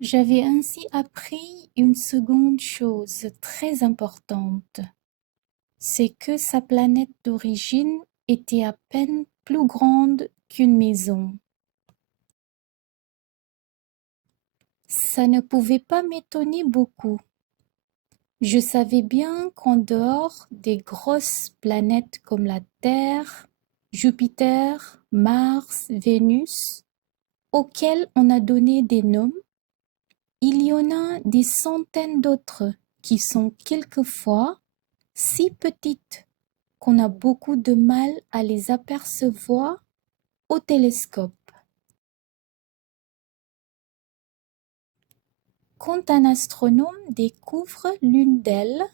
J'avais ainsi appris une seconde chose très importante, c'est que sa planète d'origine était à peine plus grande qu'une maison. Ça ne pouvait pas m'étonner beaucoup. Je savais bien qu'en dehors des grosses planètes comme la Terre, Jupiter, Mars, Vénus, auxquelles on a donné des noms, il y en a des centaines d'autres qui sont quelquefois si petites qu'on a beaucoup de mal à les apercevoir au télescope. Quand un astronome découvre l'une d'elles,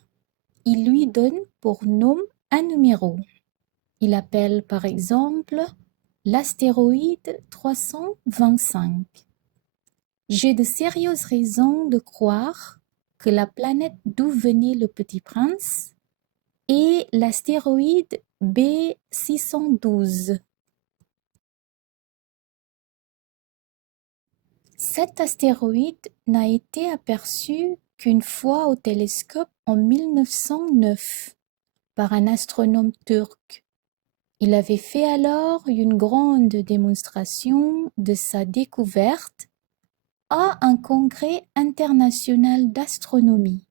il lui donne pour nom un numéro. Il appelle par exemple l'astéroïde 325. J'ai de sérieuses raisons de croire que la planète d'où venait le petit prince est l'astéroïde B612. Cet astéroïde n'a été aperçu qu'une fois au télescope en 1909 par un astronome turc. Il avait fait alors une grande démonstration de sa découverte à un congrès international d'astronomie.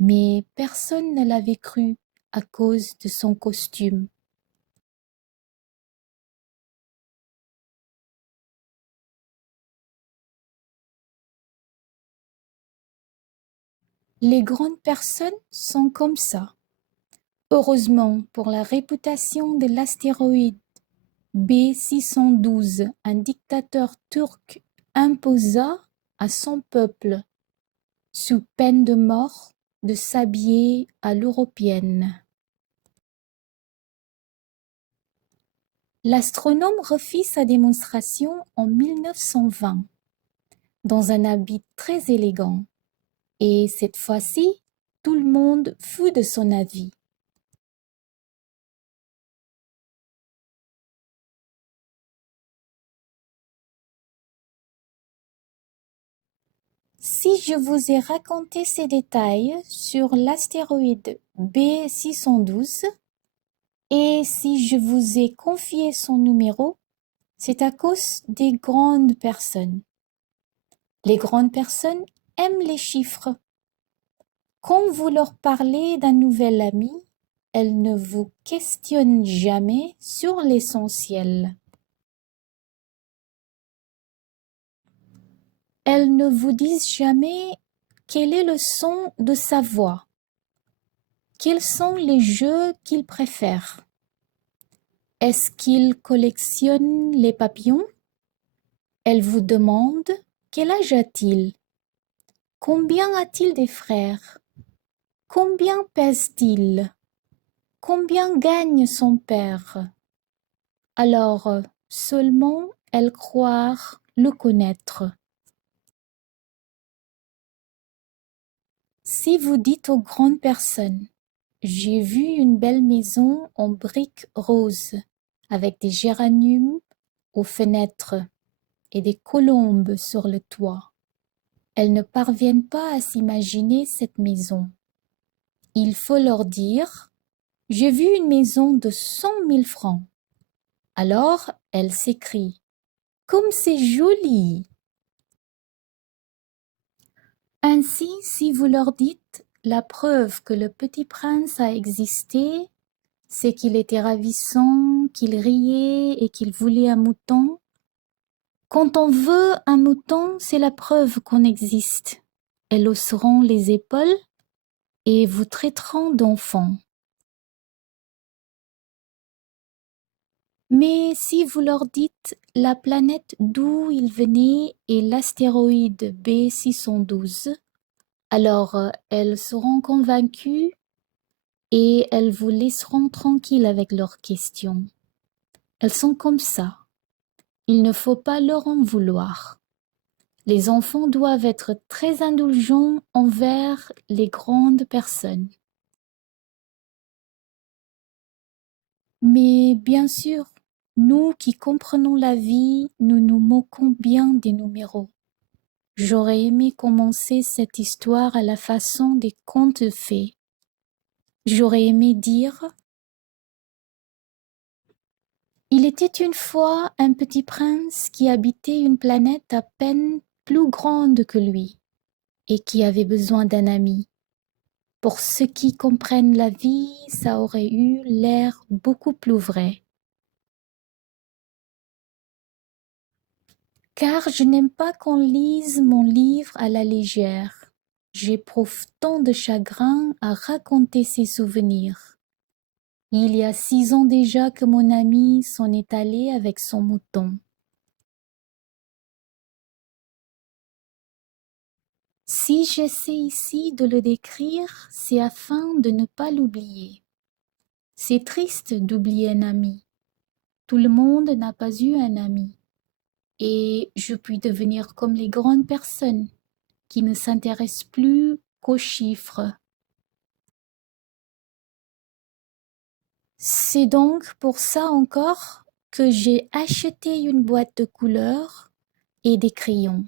Mais personne ne l'avait cru à cause de son costume. Les grandes personnes sont comme ça. Heureusement pour la réputation de l'astéroïde B612, un dictateur turc imposa à son peuple, sous peine de mort, de s'habiller à l'européenne. L'astronome refit sa démonstration en 1920 dans un habit très élégant, et cette fois-ci, tout le monde fut de son avis. Si je vous ai raconté ces détails sur l'astéroïde B612 et si je vous ai confié son numéro, c'est à cause des grandes personnes. Les grandes personnes aiment les chiffres. Quand vous leur parlez d'un nouvel ami, elles ne vous questionnent jamais sur l'essentiel. Elles ne vous disent jamais quel est le son de sa voix, quels sont les jeux qu'il préfère. Est-ce qu'il collectionne les papillons? Elles vous demandent quel âge a-t-il? Combien a-t-il des frères? Combien pèse-t-il? Combien gagne son père? Alors seulement elles croient le connaître. Si vous dites aux grandes personnes, j'ai vu une belle maison en briques roses, avec des géraniums aux fenêtres et des colombes sur le toit. Elles ne parviennent pas à s'imaginer cette maison. Il faut leur dire, j'ai vu une maison de 100 000 francs. Alors elles s'écrient, comme c'est joli! Ainsi, si vous leur dites la preuve que le petit prince a existé, c'est qu'il était ravissant, qu'il riait et qu'il voulait un mouton. Quand on veut un mouton, c'est la preuve qu'on existe. Elles hausseront les épaules et vous traiteront d'enfant. Mais si vous leur dites la planète d'où il venait est l'astéroïde B612, alors elles seront convaincues et elles vous laisseront tranquille avec leurs questions. Elles sont comme ça. Il ne faut pas leur en vouloir. Les enfants doivent être très indulgents envers les grandes personnes. Mais bien sûr, nous qui comprenons la vie, nous nous moquons bien des numéros. J'aurais aimé commencer cette histoire à la façon des contes de fées. J'aurais aimé dire: il était une fois un petit prince qui habitait une planète à peine plus grande que lui et qui avait besoin d'un ami. Pour ceux qui comprennent la vie, ça aurait eu l'air beaucoup plus vrai. Car je n'aime pas qu'on lise mon livre à la légère. J'éprouve tant de chagrin à raconter ces souvenirs. Il y a 6 ans déjà que mon ami s'en est allé avec son mouton. Si j'essaie ici de le décrire, c'est afin de ne pas l'oublier. C'est triste d'oublier un ami. Tout le monde n'a pas eu un ami. Et je puis devenir comme les grandes personnes qui ne s'intéressent plus qu'aux chiffres. C'est donc pour ça encore que j'ai acheté une boîte de couleurs et des crayons.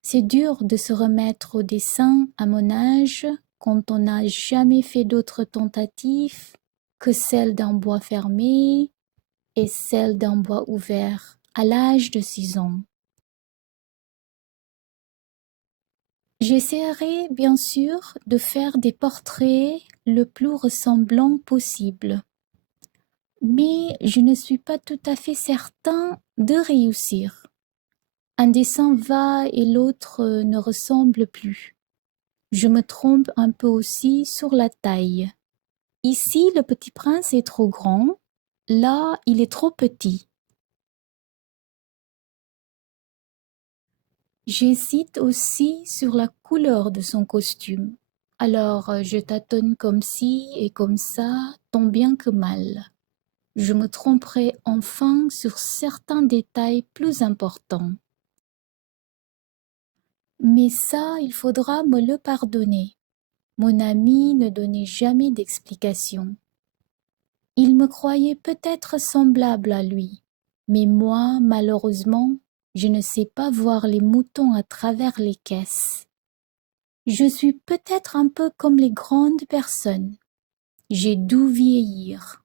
C'est dur de se remettre au dessin à mon âge quand on n'a jamais fait d'autres tentatives que celle d'un bois fermé et celle d'un bois ouvert à l'âge de 6 ans. J'essaierai bien sûr de faire des portraits le plus ressemblants possible, mais je ne suis pas tout à fait certain de réussir. Un dessin va et l'autre ne ressemble plus. Je me trompe un peu aussi sur la taille. Ici, le petit prince est trop grand, là, il est trop petit. J'hésite aussi sur la couleur de son costume. Alors, je tâtonne comme ci et comme ça, tant bien que mal. Je me tromperai enfin sur certains détails plus importants. Mais ça, il faudra me le pardonner. Mon ami ne donnait jamais d'explication. Il me croyait peut-être semblable à lui, mais moi, malheureusement, je ne sais pas voir les moutons à travers les caisses. Je suis peut-être un peu comme les grandes personnes. J'ai dû vieillir.